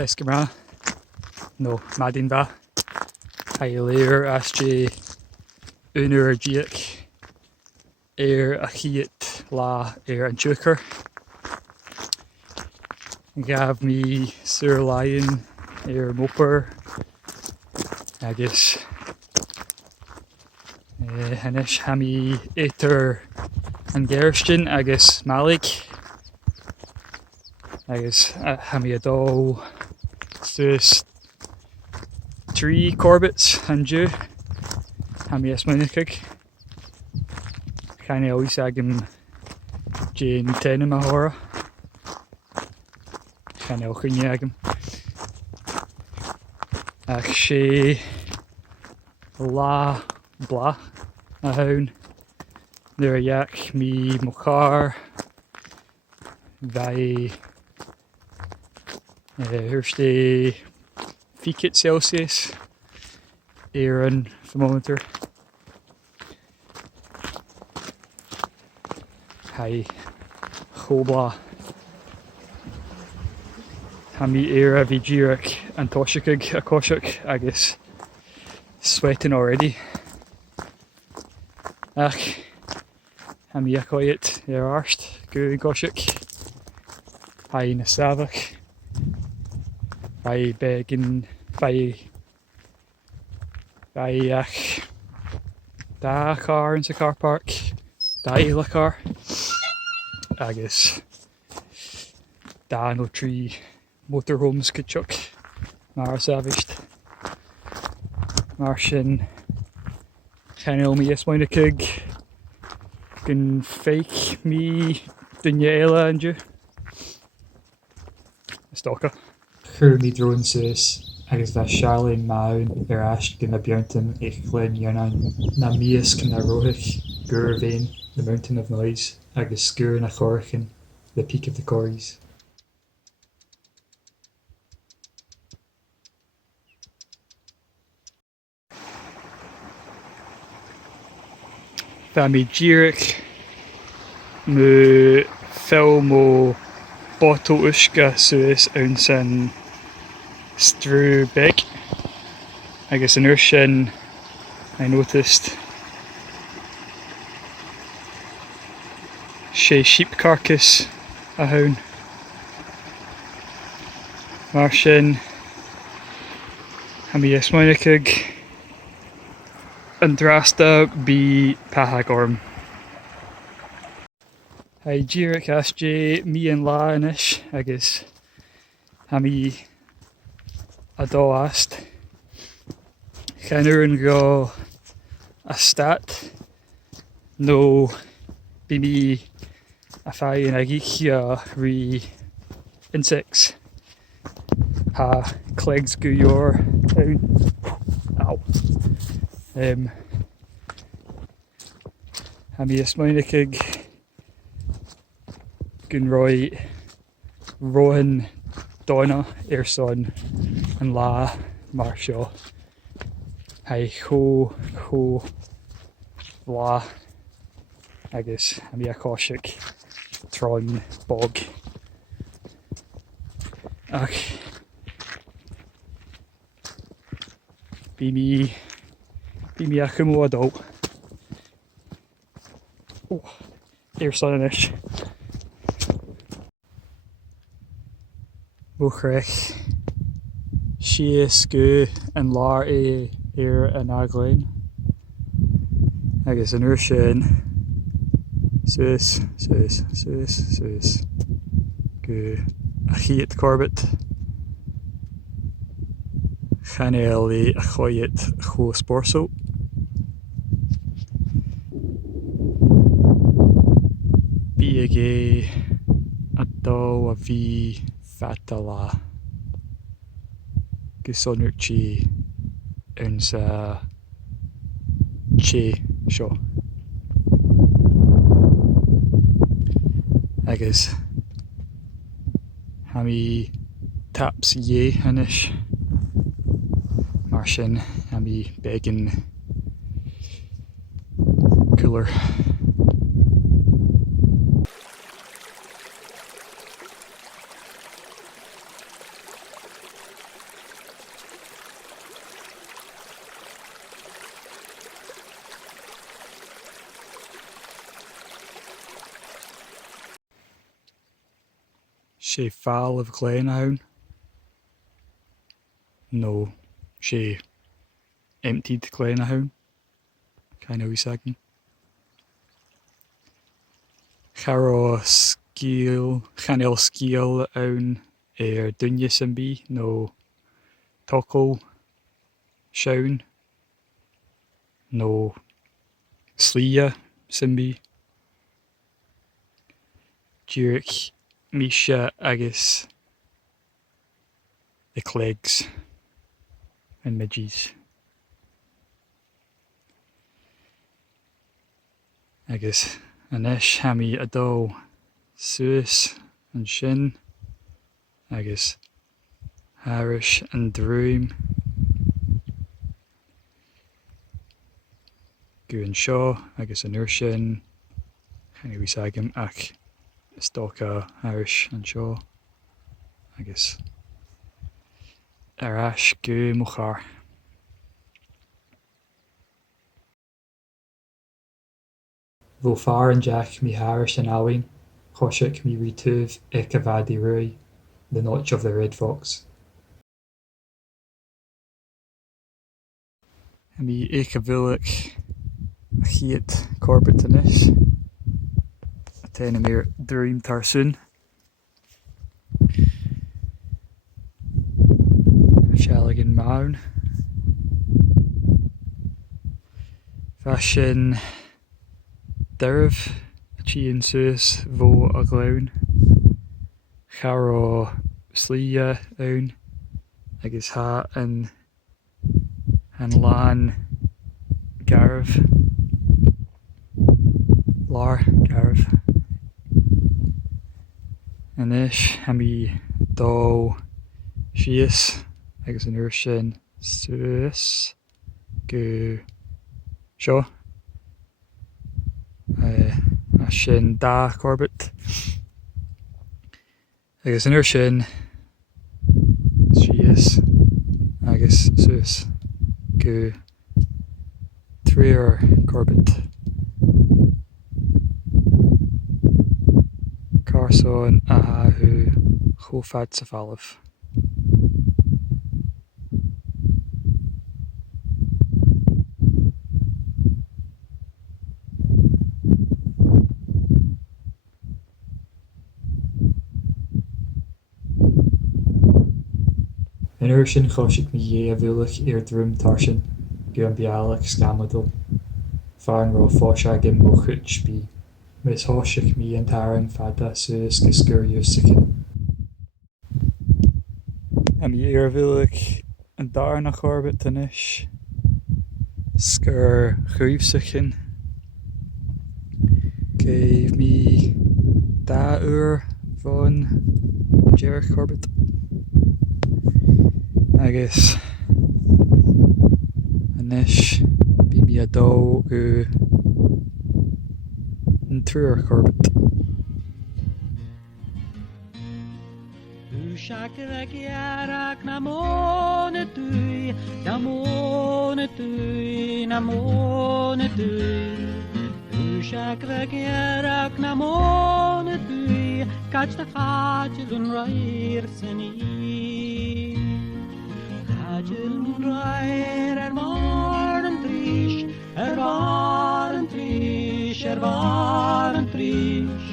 Fescamra. No, Madinba. Hailir Asj Unur Giak. Achiet La an Chuker. Gav me Sir Lion Moper. Agus Hanish Hami Eter and Gerstin agus Malik. Agus Hami Adol Sus 3 Corbetts and Jew. Hami Esmunikig. Kind of always agam Jane Tenema Hora. Kind of always agam. She La Blah Ahown. There yak me Mokar. Vai Hirste Fikit Celsius. Aaron thermometer. Hi Chobla. Hami Era Vigirik and Toshikig Akoshik, I guess. Sweating already. Ach, Hami Akoyit, Yararst, Gu Goshik. Hi Nasavik. Hi Begin, Hi Ach. Da car in the car park. Da Ila car. I guess. Da no tree. Motorhomes Kachuk, Mar Savaged, Martian, Channel me Esmoinikig, can fake me Dunya and you. Stalker. Currently drone says, I guess that Charlene Maun, Erash, can a Björnton, Echlin, Yernan, Namias can a Rohich, Gurvain, the mountain of noise, I guess Sgurr and a Thorichin, the peak of the Corries. Fami Jirik, Mu Filmo Bottle Ushka Suis Unsen Strew Big. I guess in Urshin I noticed She sheep carcass a hound. Martian Hami Esmoinikig and Drasta be Pahagorm. Hi Jirik Asj me and Lanish, I guess. Hami Adoast. Canurn go a stat. No be me a fai and a geek re insects. Ha clegs go your town. Ow. Hami Esmoinikig Gunroy Rohan Donna Erson and La Marshall. Hi ho La I guess Hami Akoshik Tron Bog. Ach Be me Akumo adult. Oh, Ersonish. Mochrech. She Sgurr and Lar and Aglain. I guess an Urshin. Sus. Go Achiet Corbett. Chaneli Achoyet Cho Sporso. Biege Ado Vi Fatala Gusonuchi Unsa Che Sho. I guess Hami Taps Ye Hanish Martian Hami Beggin Cooler. sé fall of Glenfinnan? No, sé emptied Glenfinnan. Kind of Ghiubhsachan. Chanel Ceol own Dunya Simbi. No, Toco Shaun. No, Slia Simbi. Dúireach Misha agus the Clegs and Midgies. Agus Anish Hami Adó Suas and Shin. Agus Thairis and Druim. Guan Shaw agus an Urshin. Kind of Ghiubhsachan ach Stocha Thairis and Shaw. Agus Arash Gu Muchar. Bhó fear an Jack mi Thairis an Abhainn, Choisig mi Rituv Ekavadi Rui, the Notch of the Red Fox. Mi Ekavillik Chiat Corbett Anish. Atena mir Druim Tarsuinn. Shaligan Maun. Fashion Derv Chian Suas Vo a Glaun. Charo Slia own. Agus ha and Lan Garv. Lar Garv. Anish Hami Do Shias. Agus an Urshin Suas Gu Shaw. Ashin Da Corbett. Agus an Urshin Shias agus Suas Gu Trier Corbett. Carson Ahu Chofad Safalif. In Urshin Choisig mi Bhuaillich Druim Tarsuinn, Guan Bialach Scamadal. Farn Ro Fóshagin Mochuch Bí. Mis Hoisig mi an Taran Fada Suas Sgurr Ghiubhsachan. Mi Bhuaillich an darna Corbett Anish. Sgurr Ghiubhsachan. Gave me nuair von Sgurr Corbett. Agus Anish Bí mi Adó an Trier Corbett. Ushakrak yarak namonetui, namonetui, namonetui. Ushakrak yarak namonetui, catch the fajil and rair seni. Fajil min rair var en trish, var en trish, var en trish.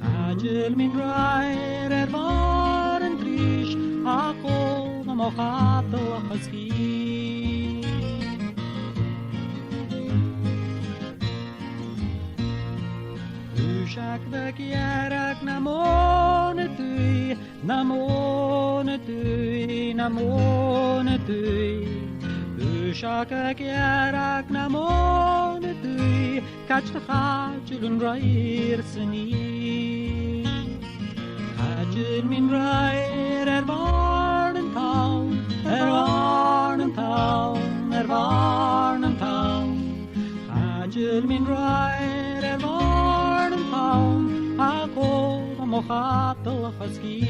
Fajil min rair var en trish, ako na mochato achaski. Ushak vek yarak namonetui, namonetui, namonetui. Ushak vek yarak namonetui, catch the chajul and rair seni. Chajul min rair varn town, varn town, varn town. Chajul min rair varn town, ako mochato chaski.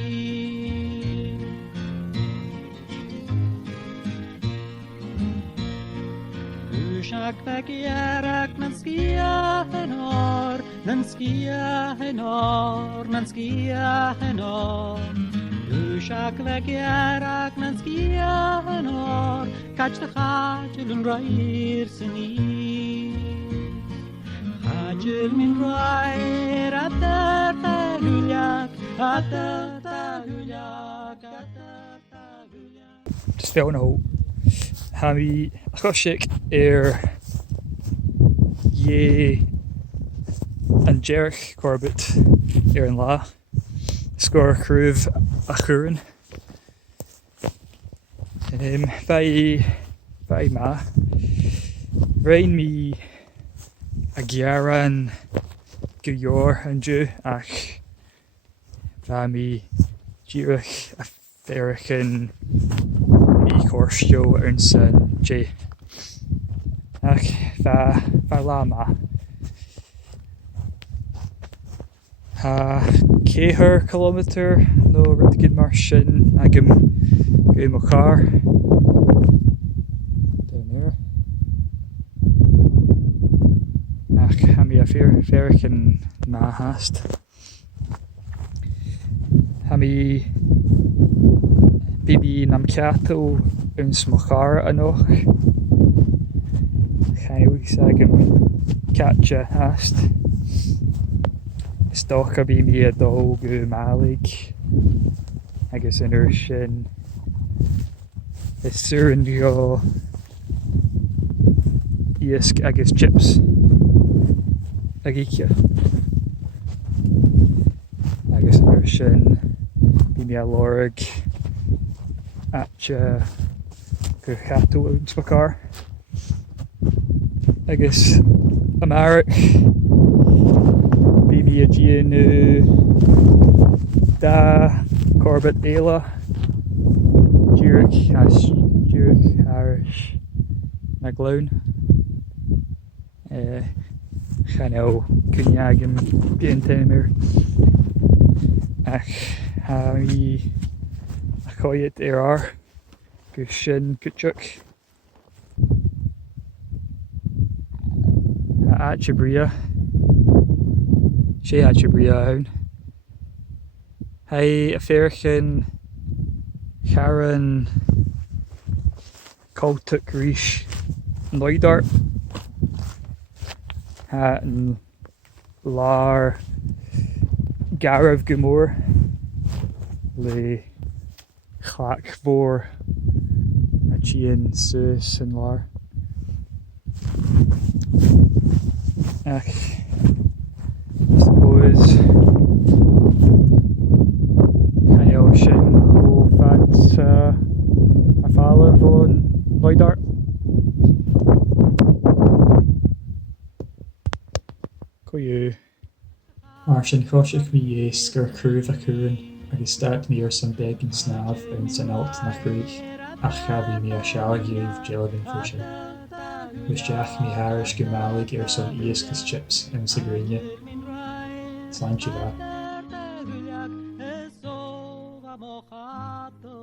Ushak vek yarak na skiach en or, Nanskia henor, nanskia henor. Dushak vegerak nanskia henor. Catch the chajul and rair sini. Chajul min rair atar tahulyak, atar tahulyak, atar tahulyak. Just fell in a hole. Hammy Choshik Ye and Jerk Corbett in La Sgurr Ghiubhsachan by Ma Rain me a Gyaran Gyor and Jew ach me Jirich a Ferrican me Korstio Ernson J ach va lama Céhar kilometer no Ridgid Martian agam Makar down there ach hami a Ferrican ma hast hami bibi namcato uns Makar anoch Chaiwis agam catcha hast Stocha bí mi a dó go málig agus inar sin is suúran go iasc agus chips a gíce agus inar sin bí mi a lorg atcha go chatú ús Makar agus amaric Bibi a Gianu da Corbett Ayla Jurek Harris Macleoid Chanel Kunyagim Bientenimir ach hami akoyet erar Gushin Kutchuk Achabria sé Achabria haun Hey a Ferchin Charan Coltic Rish Noidart Hatton Lar Garav Gumor Le Clackvor Achian Sus and Lar ach I suppose Chanel sin go fat a falla von Noidart go you Mar sin Choisig mi Sgurr Craobh agus start mi san begin snav in san alt na Craobh ach chafi mi a Sgurr Ghiubhsachan for sin. Wisteach mi Thairis go málig son iascas chips in sa grinne. Sláinte bha. Mochato